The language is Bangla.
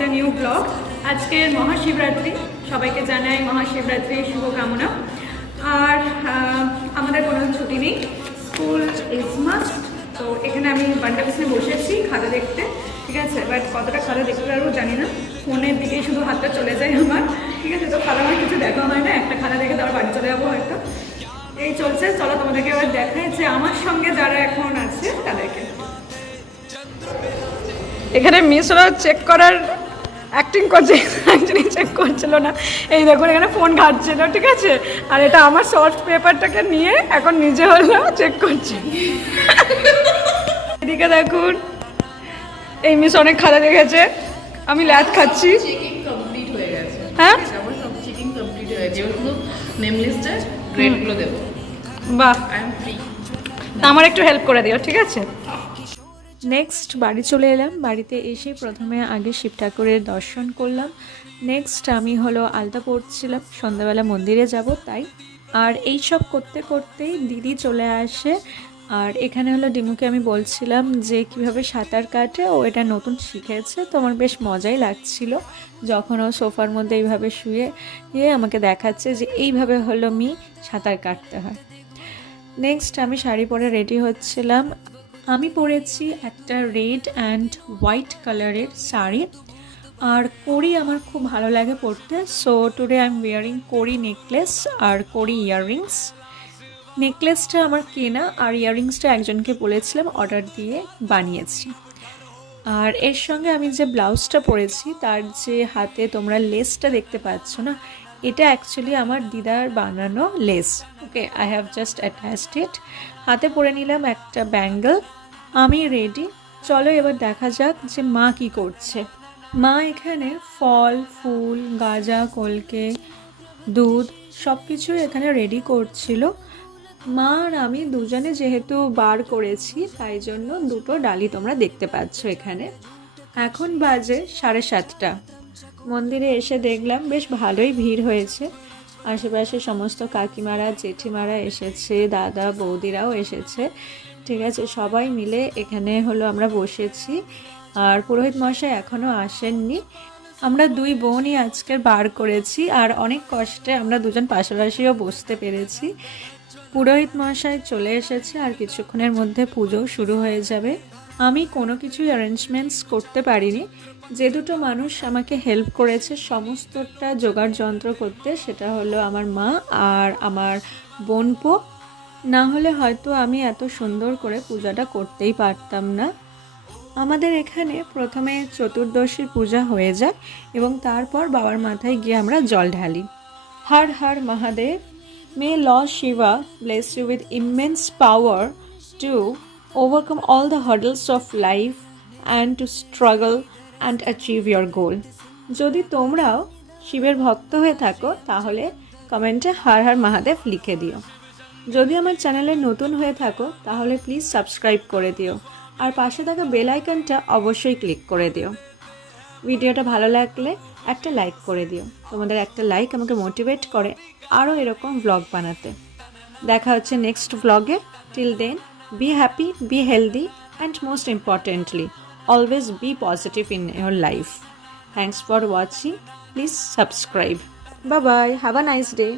With a new blog. আজকের মহাশিবরাত্রি, সবাইকে জানাই মহাশিবরাত্রির শুভকামনা। আর আমাদের কোনো ছুটি নেই, স্কুল ইজ মাস্ট। তো এখানে আমি বান্ডা বিছনে বসেছি খাতা দেখতে, ঠিক আছে। বাট কতটা খাতা দেখতে পারবো জানি না, ফোনের দিকেই শুধু হাতটা চলে যায় আমার, ঠিক আছে। তো খাতা আমার কিছু দেখা হয় না, একটা খাতা দেখে তারপর বাড়ি চলে যাবো হয়তো। এই চলছে, চলো তোমাদেরকে এবার দেখায় যে আমার সঙ্গে যারা এখন আছে তাদেরকে। এখানে মিসরা চেক করার অ্যাক্টিং করছে, অ্যাকচুয়ালি চেক করছিল না। এই দেখুন এখানে ফোন ঘাটছিল, ঠিক আছে। আর এটা আমার সফট পেপারটাকে নিয়ে এখন নিজে হলো চেক করছে। এদিকে দেখুন, এই মিস অনেক খাতা দেখেছে, আমি ল্যাদ খাচ্ছি। চেকিং কমপ্লিট হয়ে গেছে, হ্যাঁ আমার সব চেকিং কমপ্লিট হয়ে গেছে। এবার শুধু নেম লিস্টে গ্রেডগুলো দেবো। বাহ, আই এম ফ্রি। আমার একটু হেল্প করে দিও, ঠিক আছে। নেক্সট বাড়ি চলে এলাম। বাড়িতে এসে প্রথমে আগে শিব ঠাকুরের দর্শন করলাম। নেক্সট আমি হলো আলতা পড়ছিলাম, সন্ধ্যাবেলা মন্দিরে যাব তাই। আর এই সব করতে করতেই দিদি চলে আসে। আর এখানে হলো ডিমুকে আমি বলছিলাম যে কিভাবে সাঁতার কাটে, ও এটা নতুন শিখেছে, তো আমার বেশ মজাই লাগছিল যখন ও সোফার মধ্যে এইভাবে শুয়ে আমাকে দেখাচ্ছে যে এইভাবে হলো সাঁতার কাটতে হয়। নেক্সট আমি শাড়ি পরে রেডি হচ্ছিলাম। আমি পরেছি একটা রেড অ্যান্ড হোয়াইট কালারের শাড়ি, আর কড়ি আমার খুব ভালো লাগে পরতে। So today I am wiring কড়ি নেকলেস আর কড়ি ইয়াররিংস। নেকলেসটা আমার কেনা, আর ইয়াররিংসটা একজনকে বলেছিলাম, অর্ডার দিয়ে বানিয়েছি। আর এর সঙ্গে আমি যে ব্লাউজটা পরেছি তার যে হাতে তোমরা লেসটা দেখতে পাচ্ছ না, এটা অ্যাকচুয়ালি আমার দিদার বানানো lace. Okay, I have just attached it. হাতে পরে নিলাম একটা ব্যাঙ্গল। আমি রেডি, চলো এবার দেখা যাক যে মা কি করছে। মা এখানে ফল ফুল গাজা কলকে দুধ সব কিছু এখানে রেডি করছিল। মা আর আমি দুজনে যেহেতু বার করেছি তাই জন্য দুটো ডালি তোমরা দেখতে পাচ্ছ এখানে। এখন বাজে 7:30। মন্দিরে এসে দেখলাম বেশ ভালোই ভিড় হয়েছে। আশেপাশে সমস্ত কাকিমারা জেঠিমারা এসেছে, দাদা বৌদিরাও এসেছে, ঠিক আছে। সবাই মিলে এখানে হলো আমরা বসেছি। আর পুরোহিত মশাই এখনও আসেননি। আমরা দুই বোনই আজকের বার করেছি, আর অনেক কষ্টে আমরা দুজন পাশাপাশিও বসতে পেরেছি। পুরোহিত মশাই চলে এসেছে, আর কিছুক্ষণের মধ্যে পুজো শুরু হয়ে যাবে। আমি কোনো কিছুই অ্যারেঞ্জমেন্টস করতে পারিনি। যে দুটো মানুষ আমাকে হেল্প করেছে সমস্তটা জোগাড় যন্ত্র করতে, সেটা হলো আমার মা আর আমার বোনপো। না হলে হয়তো আমি এত সুন্দর করে পূজাটা করতেই পারতাম না। আমাদের এখানে প্রথমে চতুর্দশীর পূজা হয়ে যায় এবং তারপর বাবার মাথায় গিয়ে আমরা জল ঢালি। Har Har Mahadev. May Lord Shiva bless you with immense power to overcome all the hurdles of life and to struggle and achieve your goal. যদি তোমরাও শিবের ভক্ত হয়ে থাকো তাহলে কমেন্টে হর হর মহাদেব লিখে দিও। যদি আমার চ্যানেলে নতুন হয়ে থাকো তাহলে প্লিজ সাবস্ক্রাইব করে দিও, আর পাশে থাকা বেল আইকনটা অবশ্যই ক্লিক করে দিও। ভিডিওটা ভালো লাগলে একটা লাইক করে দিও, তোমাদের একটা লাইক আমাকে মোটিভেট করে আরও এরকম ব্লগ বানাতে। দেখা হচ্ছে নেক্সট ব্লগে। Till then, be happy, be healthy and most importantly always be positive in your life. Thanks for watching, please subscribe. Bye bye, have a nice day.